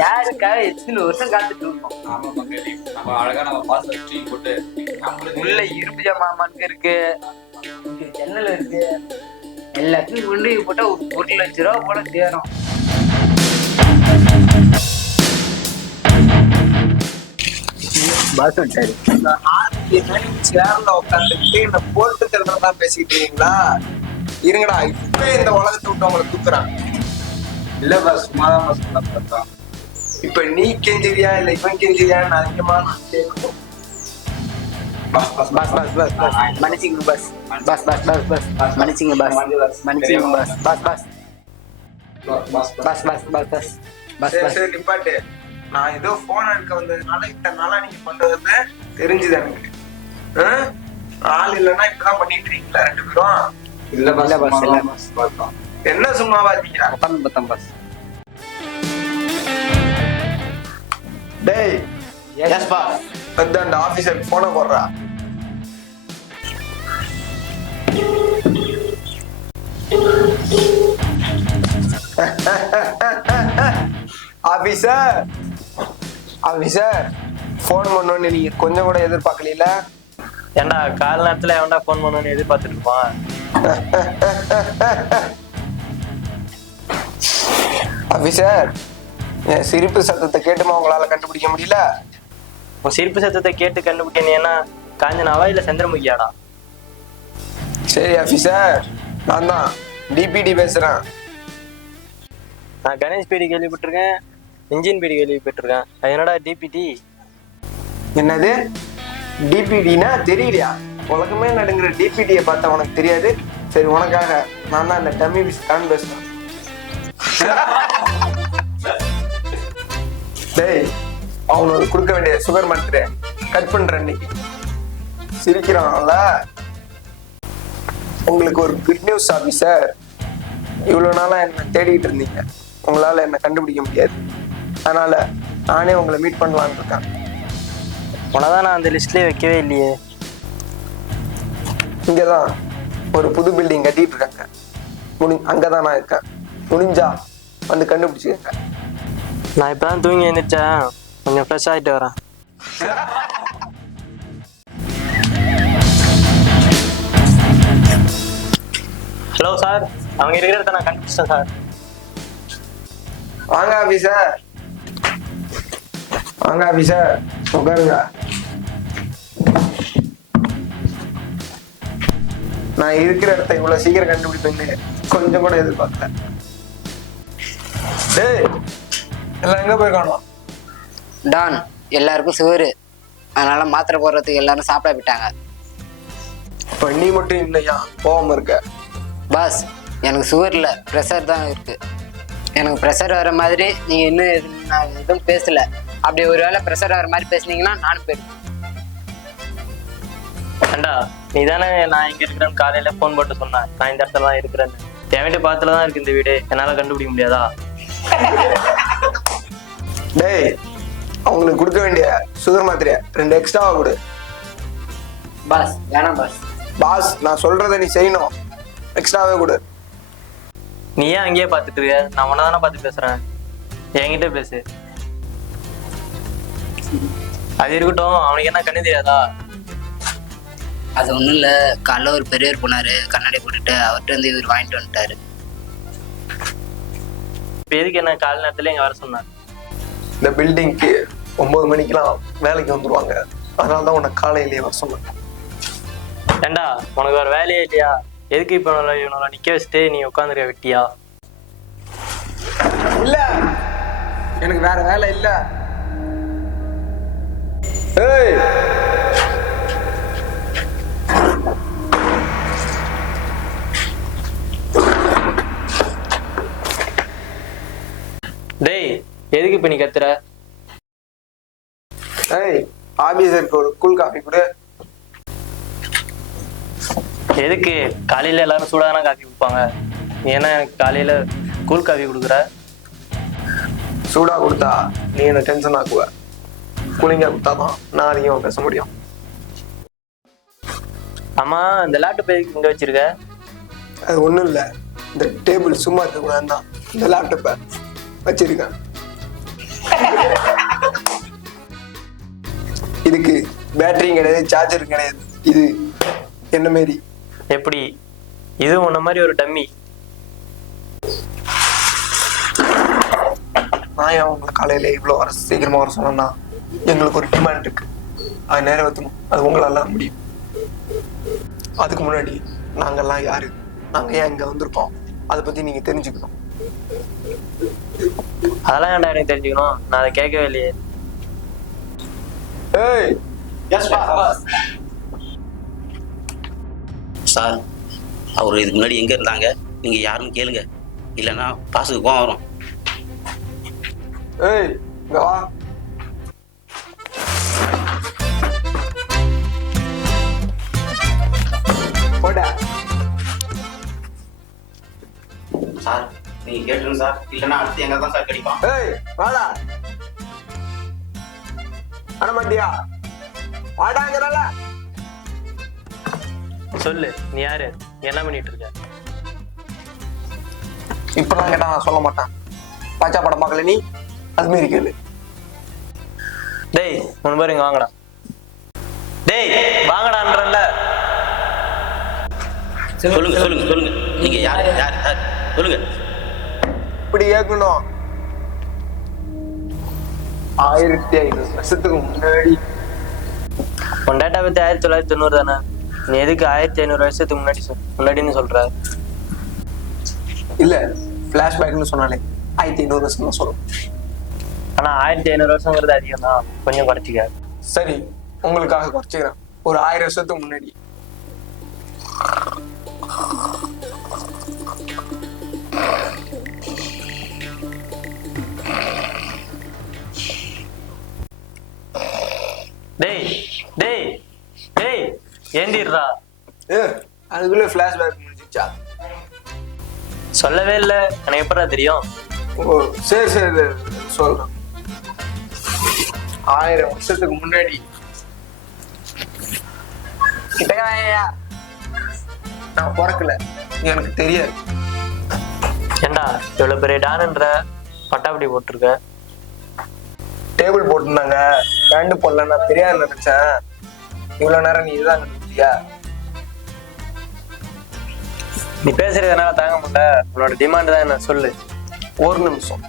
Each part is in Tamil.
யாருக்காக எத்தனை வருஷம் காத்துட்டு இருக்கோம். நம்ம அழகா நம்ம பாஸ்ல டீ போட்டு உள்ள இரும்பு ஜாமான் இருக்கு, இங்க ஜன்னல் இருக்கு, எல்லாத்தையும் கொண்டு போட்டா ஒரு லட்ச ரூபா போல சேரும். சேர்ல உட்காந்துட்டு இந்த போட்டு திருடதான் பேசிக்கிட்டு இருக்கீங்களா? இருங்கடா, இப்ப இந்த உலகத்தை விட்டு உங்களை தூக்குறான். இல்ல பாஸ், சும்மாதான் பாஸ் பார்த்தோம். இப்ப நீ கெஞ்சிரியா இல்ல இவன் கெஞ்சிரியான்னு அதிகமா கேட்கும். மன்னிச்சிங்க bus, bus bus bus bus மன்னிச்சிங்க பஸ், மன்னிச்சிங்க bus, bus bus bus bus bus bus bus bus. சரி நிப்பாட்டு. நான் ஏதோ போன் எடுக்க வந்ததுனால இத்தனை நாளா நீங்க பண்றது தெரிஞ்சுது எனக்கு. ஆள் இல்லைன்னா இப்பதான் பண்ணிட்டு இருக்கீங்களா ரெண்டு பேரும்? இல்ல பாஸ், இல்ல பாஸ், இல்ல பாஸ் பார்த்தோம். என்ன சும்மாவா இருக்கீங்க? உட்காந்து பார்த்தோம் பஸ். டேய், எஸ் பாஸ். வந்து அந்த ஆபீசருக்கு போனை போடுறா. ஆபீசர், ஆபீசர், போன் பண்ணோன்னு நீங்க கொஞ்சம் கூட எதிர்பார்க்கல. ஏண்டா கால நேரத்துல எவன்டா போன் பண்ணணும்னு எதிர்பார்த்துட்டு இருப்பான். ஆபீசர், என் சிரிப்பு சத்தத்தை கேட்டுமா உங்களால கண்டுபிடிக்க முடியல? உன் சிரிப்பு சத்தத்தை கேட்டு கண்டுபிடிக்க நீ என்ன காஞ்சனாவா இல்ல சந்திரமுகியாடா? சரி ஆபீசர், நான் தான் டிபிடி பேசுறேன். நான் கணேஷ் பீடி கேள்விப்பட்டிருக்கேன், இன்ஜின் பீடி கேள்விப்பட்டிருக்கேன். அது என்னடா டிபிடி? என்னது டிபிடினா தெரியலையா? உலகமே நடுங்கிற டிபிடியை பார்த்தா உனக்கு தெரியாது? சரி, உனக்காக நான் தான் இந்த டம்மி பிஸ்கான் பேசுறேன். டேய், அவனுக்கு கொடுக்க வேண்டிய சுகர் மாத்திரை கட் பண்றேன் இன்னைக்கு. சிரிக்கிறான்ல. உங்களுக்கு ஒரு குட் நியூஸ் ஆபீசர். இவ்வளவு நாளா என்ன தேடிட்டு இருந்தீங்க, உங்களால என்ன கண்டுபிடிக்க முடியாது. அதனால நானே உங்களை மீட் பண்ணலான்னு இருக்கேன். உனதான் நான் அந்த லிஸ்ட்லயே வைக்கவே இல்லையே. இங்கதான் ஒரு புது பில்டிங் கட்டிட்டு இருக்காங்க. அங்கதான் நான் இருக்கேன். முடிஞ்சா வந்து கண்டுபிடிச்சுக்கங்க. நான் இப்பதான் தூங்கி எழுந்திரிச்சேன், கொஞ்சம் ஃப்ரெஷ் ஆகிட்டு வரேன். ஹலோ சார், அவங்க இருக்கிற இடத்த நான் கண்டுபிடிச்சேன் சார். வாங்க ஆபீசர், வாங்க ஆபீசர், உட்காருங்க. நான் இருக்கிற இடத்த இவ்வளவு சீக்கிரம் கண்டுபிடிப்பேன்னு கொஞ்சம் கூட எதிர்பார்க்கல. டேய், எல்லாம் எங்க போயிருக்கானோ? டான், எல்லாருக்கும் சுகரு, அதனால மாத்திரை போடுறதுக்கு எல்லாரும் சாப்பிட விட்டாங்க. இப்ப நீ மட்டும் இல்லையா போகாம இருக்க? பாஸ், எனக்கு சுகர் இல்லை, ப்ரெஷர் தான் இருக்கு. எனக்கு ப்ரெஷர் வர மாதிரி நீங்க இன்னும் நான் எதுவும் பேசல. அப்படி ஒரு வேளை ப்ரெஷர் வர மாதிரி பேசுனீங்கன்னா நானும் போயிடுவேன். ஏண்டா நீ தானே நான் இங்க இருக்கிறேன்னு காலையில போன் போட்டு சொன்னேன், நான் இந்த இடத்துல தான் இருக்கிறேன்னு. என் வீட்டு பக்கத்துல தான் இருக்கு இந்த வீடு, என்னால கண்டுபிடிக்க முடியாதா? டேய், அவங்களுக்கு கொடுக்க வேண்டிய சுகர் மாத்திரைய 2 எக்ஸ்ட்ராவா கொடு. பாஸ் வேணாம் பாஸ். பாஸ், நான் சொல்றதை நீ செய்யணும். எக்ஸ்ட்ராவே கொடு. நீ ஏன் அங்கேயே பார்த்துட்டு இருக்க? நான் உன்ன தானே பார்த்து பேசுறேன், என்கிட்ட பேசு. அது இருக்கட்டும், அவனுக்கு என்ன கண்ணு தெரியாதா? அது ஒன்றும் இல்லை, காலைல ஒரு பெரியவர் போனாரு, கண்ணாடி போட்டுட்டு அவர்கிட்ட வந்து இவர் வாங்கிட்டு வந்துட்டாரு. இப்போ எதுக்கு என்ன காலை நேரத்துல இங்க வர சொன்னார்? இந்த பில்டிங்க்கு 9 மணிக்கெல்லாம் வேலைக்கு வந்துருவாங்க. அதனாலதான் உன்னை காலையிலேயே வர சொன்னேன். ஏண்டா உனக்கு வேற வேலையே இல்லையா? எதுக்கு இப்போ இவனோட நிக்க வச்சுட்டு நீ உட்காந்துருக்க வெட்டியா? இல்ல, எனக்கு வேற வேலை இல்ல. ஏய், டேய், எதுக்கு இப்ப நீ கத்துற? ஏய், ஆபீசருக்கு ஒரு கூல் காஃபி கொடு. எதுக்கு? காலையில எல்லாரும் சூடாதான காஃபி குடிப்பாங்க, நீ என்ன எனக்கு காலையில கூல் காஃபி கொடுக்குற. சூடா கொடுத்தா நீ என்ன டென்ஷன் ஆக்குவ, கூலிங்கா கொடுத்தாதான் நான் அதிகமாக பேச முடியும். ஆமா, இந்த லேப்டாப் இங்க வச்சிருக்க? அது ஒன்றும் இல்லை, இந்த டேபிள் சும்மா இருக்கக்கூடாது தான் இந்த லேப்டாப்பை வச்சிருக்கேன். இதுக்கு பேட்டரியும் கிடையாது, சார்ஜரும் கிடையாது. இது என்ன மாரி. எப்படி? இது உன்ன மாதிரி ஒரு டம்மி. நான் ஏன் உங்களை காலையில இவ்வளோ சீக்கிரமா வர சொன்னேன்னா, எங்களுக்கு ஒரு டிமாண்ட் இருக்கு, அது நிறைவேற்றணும். அது உங்களால முடியும். அதுக்கு முன்னாடி நாங்கெல்லாம் யாரு, நாங்க ஏன் இங்க வந்திருக்கோம், அதை பத்தி நீங்க தெரிஞ்சுக்கணும். அதெல்லாம் ஏன்டா எனக்கு தெரிஞ்சுக்கணும்? நான் அதை கேட்கவே இல்லையே. ஏய், சார், அவர் இதுக்கு முன்னாடி எங்கே இருந்தாங்க நீங்கள் யாருன்னு கேளுங்க, இல்லைன்னா பாஸுக்கு கோவம் வரும். ஏய், இங்க வா. போடா. சார் நீங்கள் கேட்டுருங்க சார், இல்லைன்னா அடுத்து எங்கே தான் சார் கிடைப்பான். ஏய், வாடா. வர மாட்டியா? வாடாங்கிறல. சொல்லு, நீ யாரு, என்ன பண்ணிட்டு இருக்க? இப்பெல்லாம் கேட்டா நான் சொல்ல மாட்டேன். பாச்சா படம் பார்க்கல நீ, அது மாரி கேளு. டேய், உன் பேர் இங்க வாங்கடா. டேய், வாங்கடான்றல. சொல்லுங்க சொல்லுங்க சொல்லுங்க, நீங்கள் யார் யார் யார் சொல்லுங்க. இப்படி கேட்கணும். 1500 வருஷத்துக்கு முன்னாடி. உன் டேட்டா பத்தி 1990 தானே? நீ எதுக்கு 1500 வருஷத்துக்கு முன்னாடின்னு சொல்ற? இல்ல, பிளாஷ்பேக்னு சொன்னாலே 1500 வருஷம் தான் சொல்லும். ஆனா 1500 வருஷங்கிறது அதிகம் தான், கொஞ்சம் குறைச்சிக்க. சரி, உங்களுக்காக குறைச்சிக்கிறேன். ஒரு 1000 வருஷத்துக்கு முன்னாடி. டேய் டேய் டேய், ஏந்திடுறா. அதுக்குள்ள பிளாஷ்பேக் முடிஞ்சிச்சா? சொல்லவே இல்லை, எனக்கு எப்படா தெரியும்? ஓ, சரி சரி சொல்றேன். 1000 வருஷத்துக்கு முன்னாடி. கிட்டயா, நான் பிறக்கல, எனக்கு தெரியாது. ஏண்டா இவ்வளவு பெரிய டான்ன்ற பட்டாப்படி போட்டிருக்க? டேபிள் போட்டிருந்தாங்க, பேண்ட் போடல, நான் தெரியாது நினைச்சேன். இவ்வளவு நேரம் நீ இதுதான் கண்டுபிடிச்சியா? நீ பேசுறதுனால தாங்க முடியல. உன்னோட டிமாண்ட் தான் என்ன, சொல்லு. ஒரு நிமிஷம்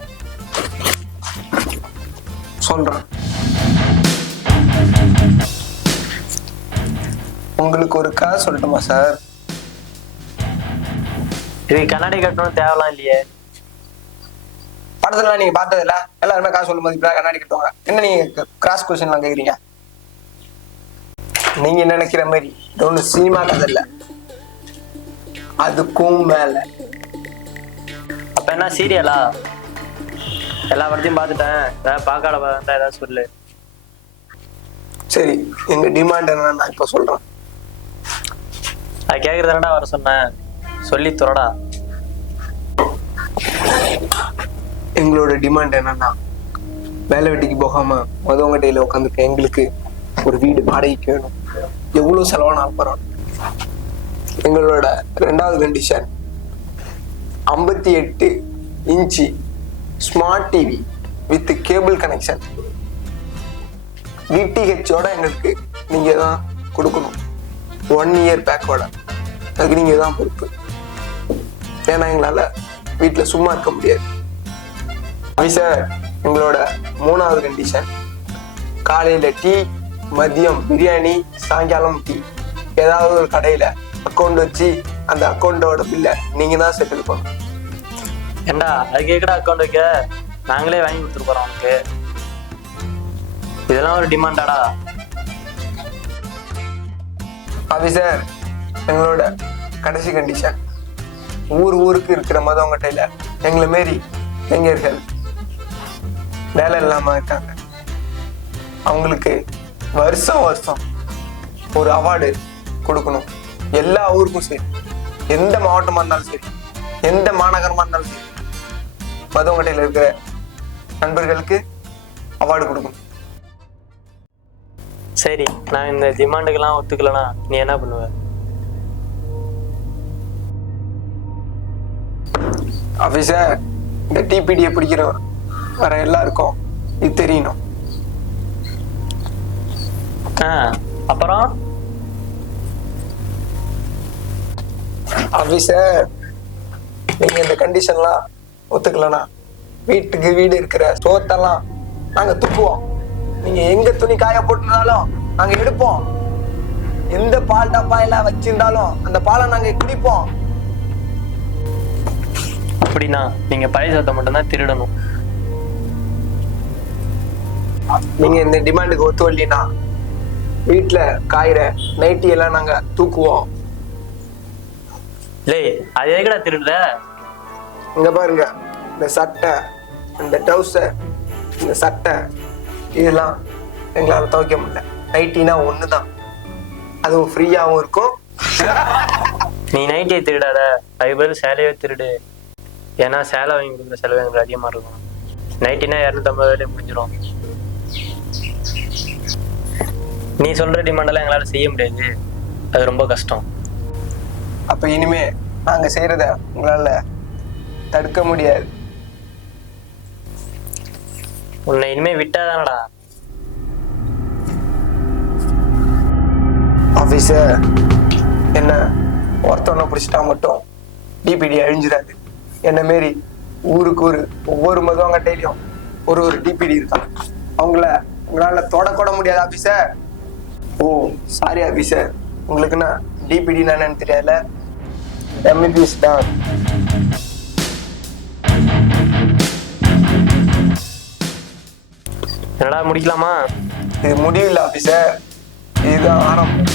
சொல்றேன். உங்களுக்கு ஒரு கதை சொல்லட்டுமா சார்? இது கண்ணாடி கட்டணும் தேவலாம் இல்லையே. படத்துல நீங்க பார்த்தது இல்ல, எல்லாருமே காசு சொல்லும் போது இப்பதான் கண்ணாடி கட்டுவாங்க. என்ன நீங்க கிராஸ் கொஸ்டின் எல்லாம் கேக்குறீங்க? நீங்க நினைக்கிற மாதிரி இது ஒண்ணு சினிமா கதை இல்ல, அதுக்கும் மேல. அப்ப என்ன சீரியலா? எல்லா படத்தையும் பார்த்துட்டேன், ஏதாவது பார்க்காத பார்த்தா ஏதாவது சொல்லு. சரி, எங்க டிமாண்ட் என்னன்னு நான் இப்ப சொல்றேன். அது கேட்கறதுனடா வர சொன்னேன், சொல்லி துறடா. எங்களோட டிமாண்ட் என்னன்னா, வேலை வெட்டிக்கு போகாம மதவங்கட்டையில உட்காந்துருக்க எங்களுக்கு ஒரு வீடு வாடகைக்கு வேணும். எவ்வளவு செலவானாலும் பரவாயில்ல. எங்களோட 2வது condition 58 inch smart TV with cable connection. டிடிஹெச்சோட எங்களுக்கு நீங்க தான் கொடுக்கணும். 1 இயர் பேக்கோட. அதுக்கு நீங்க தான் பொறுப்பு. ஏன்னா எங்களால வீட்டுல சும்மா இருக்க முடியாது. சார், எங்களோட 3வது கண்டிஷன் காலையில டீ, மதியம் பிரியாணி, சாயங்காலம் டீ. ஏதாவது ஒரு கடையில அக்கௌண்ட் வச்சு அந்த அக்கௌண்டோட பில்லை நீங்க தான் செட்டில் பண்ணணும். ஏண்டா அது கேட்கடா அக்கௌண்ட் வைக்க, நாங்களே வாங்கி கொடுத்துட்டு போறோம் உனக்கு. இதெல்லாம் ஒரு டிமாண்டாடா? ஆஃபீஸர், எங்களோட கடைசி கண்டிஷன் ஊருக்கு இருக்கிற மதவங்கட்டையில எங்களை மாரி இளைஞர்கள் வேலை இல்லாம இருக்காங்க. அவங்களுக்கு வருஷம் ஒரு அவார்டு கொடுக்கணும். எல்லா ஊருக்கும் சரி, எந்த மாவட்டமா இருந்தாலும் சரி, எந்த மாநகரமா இருந்தாலும் சரி, மதுவங்கட்டையில் இருக்கிற நண்பர்களுக்கு அவார்டு கொடுக்கணும். சரி, நான் இந்த டிமாண்டுக்கெல்லாம் ஒத்துக்கலனா நீ என்ன பண்ணுவ? ஆஃபீஸர், இந்த டிபிடியை பிடிக்கிறவன் வர எல்லாருக்கும் இது தெரியணும். அப்புறம் ஆஃபீஸர், நீங்க இந்த கண்டிஷன்லாம் ஒத்துக்கலனா வீட்டுக்கு வீடு இருக்கிற சோத்தெல்லாம் நாங்க துப்புவோம். நீங்க எங்க துணி காய போட்டுனாலும் நாங்க எடுப்போம். எந்த பால் டப்பாயில வச்சிருந்தாலும் அந்த பாலை நாங்க குடிப்போம். அப்படின்னா நீங்க பழைய சோத்தை மட்டும்தான் திருடணும். நீங்க இந்த டிமாண்டுக்கு ஒத்து வரலனா வீட்டுல காயிற நைட்டி எல்லாம் நாங்க தூக்குவோம். லே, அது எதுக்கடா திருடுற? இங்க பாருங்க, இந்த சட்டை, இந்த டவுசர், இந்த சட்டை இதெல்லாம் எங்களால துவைக்க முடியல. நைட்டினா ஒண்ணுதான், அதுவும் ஃப்ரீயாவும் இருக்கும். நீ நைட்டியை திருடாத, அது பேர் சேலையே திருடு. ஏன்னா சேலை வாங்கி கொடுக்குற செலவு எங்களுக்கு அதிகமா இருக்கும். நைட்டினா 250 முடிஞ்சிடும். நீ சொல்ற டிமாண்டெல்லாம் எங்களால செய்ய முடியாது, அது ரொம்ப கஷ்டம். அப்ப இனிமே நாங்க செய்யறத உங்களால தடுக்க முடியாது. உன்னை இனிமே விட்டாதானடா. ஆபீஸர், என்ன ஒருத்தவனை பிடிச்சிட்டா மட்டும் டிபிடி அழிஞ்சிடாது. என்ன மாரி ஊருக்கு ஒவ்வொரு மதுவங்கட்டையிலையும் ஒரு டிபிடி இருக்கான். அவங்கள உங்களால தொடக்கூட முடியாது ஆபீஸர். ஓ சாரி ஆபீஸர், உங்களுக்கு நான் டிபிடி என்னன்னு தெரியல. எம்இபிஎஸ் தான். என்னடா முடிக்கலாமா? இது முடிவில்லை ஆபீஸர், இதுதான் ஆரம்பம்.